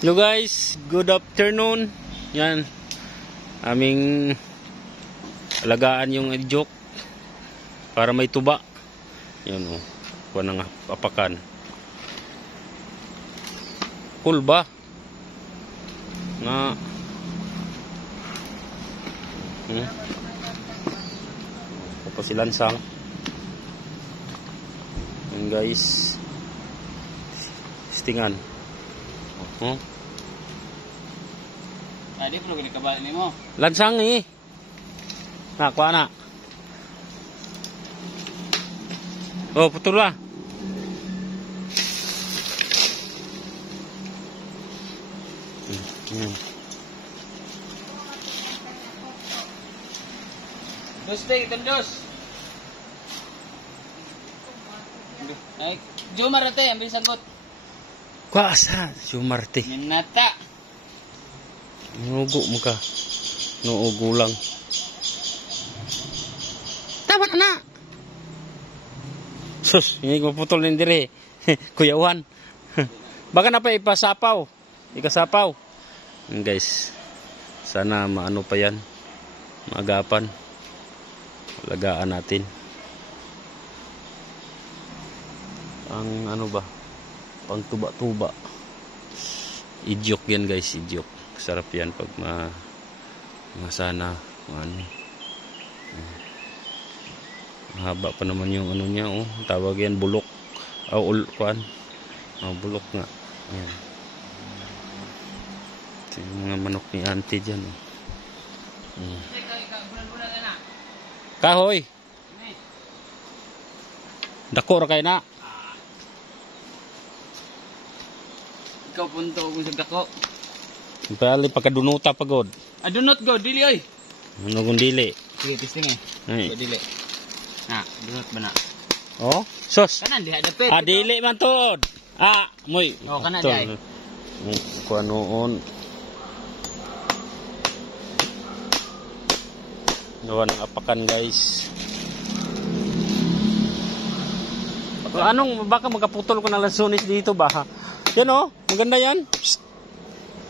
Hello guys, good afternoon. Yan, aming alagaan yung idyok para may tuba. Yan o, kuha ng apakan. Cool ba? Na tapos si Lansang. Yan guys, stingan. Tadi perlu gini kebalik ni mo. Lansang ni. Kuha na. Oh, putol lah. Dus deh, tendus. Naik. Jumar ate, ambil sangkut. Kuha sa Sumarte. Minata. Nugo mo ka. Nuugo lang. Tama na. Sus, hindi ko putol ng dire. Kuya Juan. Baka na pa ipasapaw. Ikasapaw. Guys, sana maano pa yan. Maagapan. Alagaan natin. Ang ano ba? Pang tuba-tuba. Idyok yan guys, idyok. Sarap yan pag masana. Ano. Mahaba pa naman yung ano niya, oh. Tawag yan bulok. Kuan. Bulok nga. Yan. Ito yung mga manok ni auntie dyan, oh. Kahoy. Dako ra kay na. Ikaw punto ko sa dako. Pali pagkadunuta pagod. Do not go, dili oy. Ano kung dili? Sige, testing eh. Ay. Dili. Na, dunot ba na? Oh, sos. Kanan di ada pet. Dili man tod. Moy. Oh, kanan di ay. Kuan noon. Gawa ng apakan guys. Anong baka magkaputol ko ng lansunis dito ba? Yan oh, maganda yan. Psst.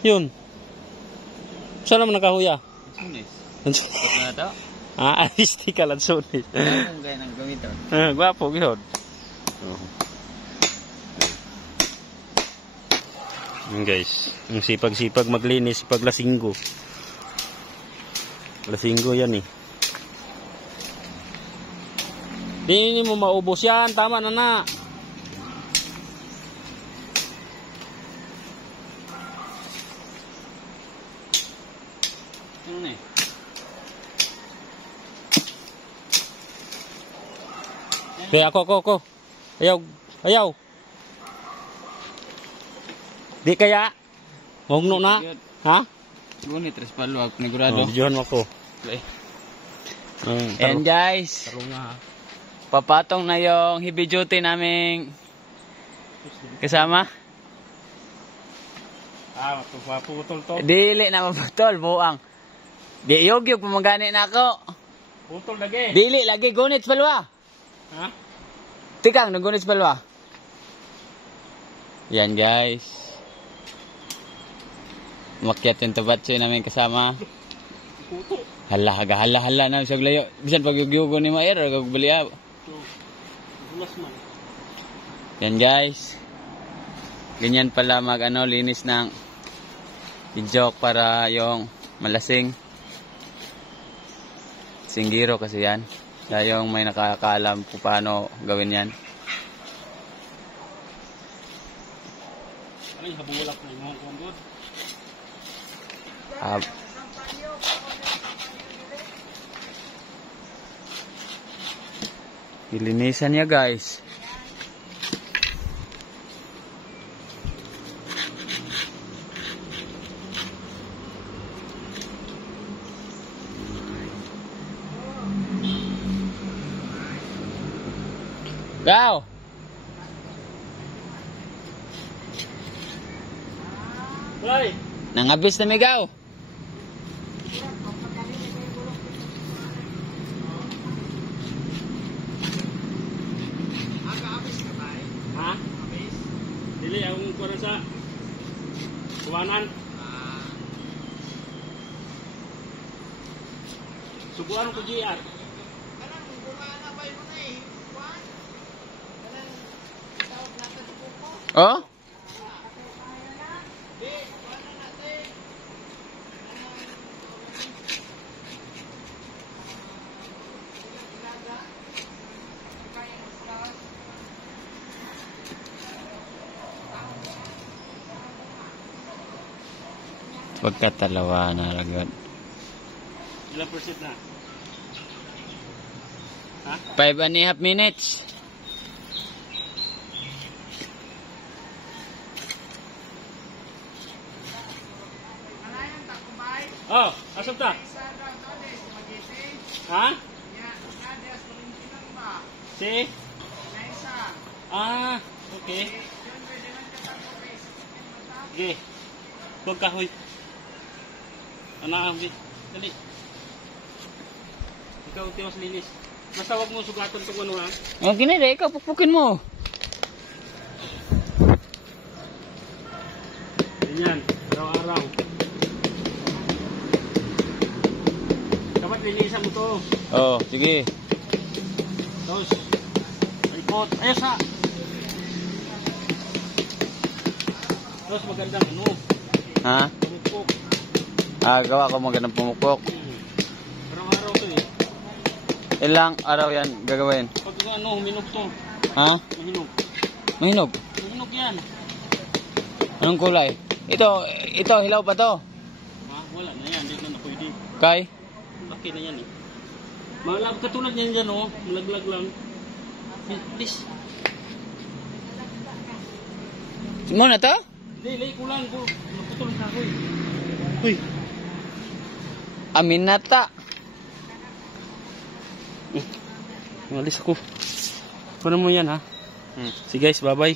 Yun. Saan naman nakahuya? Lansunis. Lansunis. Ito na to. Aristi ka lansunis. Ang gaya ng gamito. Gwapo, gihod. Yan guys, ang sipag-sipag maglinis pag lasinggo. Lasinggo yan eh. Hindi mo maubos yan, tama na na. Ano na eh? Kaya ako. Ayaw. Di kaya? Mahugno na? Ha? Gunit, tres palo, panigurado. Videohan mo ako. And guys, papatong na yung heavy duty naming kasama. Mapuputol to. Dili na maputol, buang. Di yogyog pumagani na ako. Putol lagi. Dili, lagi gunit palwa. Ha? Tikang, nagunit palwa. Yan guys. Makyat yung tabatsoy namin kasama. Hala na sa glayo. Bisan pag yugyugo ni Mayer, gagbaliya. Yan guys. Ganyan pala linis ng idyok para yung malasing. Singgiro kasi yan. Kaya yung may nakakaalam kung paano gawin yan. Ay, habulak na yung kondod. Ilinisan niya guys. Gaw! Hoy! Nangabis na migaw! Ha? Dili, ang kuha sa Kuwanan. Subuan ko GR. Oh? Pagkatalawa na ragad. Ilang percent na? Ha? 5.5 minutes. Oh, asap ta? Ha? Si? Ah, okay. Okay. Huwag kahoy. Anaam, dali. Ikaw, tiwas linis. Basta huwag mo sugatan itong ano ha. Okay na, ikaw pukpukin mo. Ganyan, araw-araw. Dapat linisan mo to. Oh, sige. Tapos, malikot. Ayos ha. Tapos magandang ano. Ha? Pumukpok. Gawa ko magandang pumukpok. Araw-araw to eh. Ilang araw yan gagawin? Pag ano, huminog to. Ha? Mahinog. Mahinog. Mahinog yan. Anong kulay? Ito, hilaw pa to. Ha? Wala na yan. Hindi na pwede. Kay? Laki na yan eh. Malab katulad yan dyan oh. Malaglag lang. Please. Mo na to? Hindi, lay ko lang. Naputol ka ko eh. Uy. Aminata. Malis ako. Kunin mo yan ha. Hmm. See guys, bye-bye.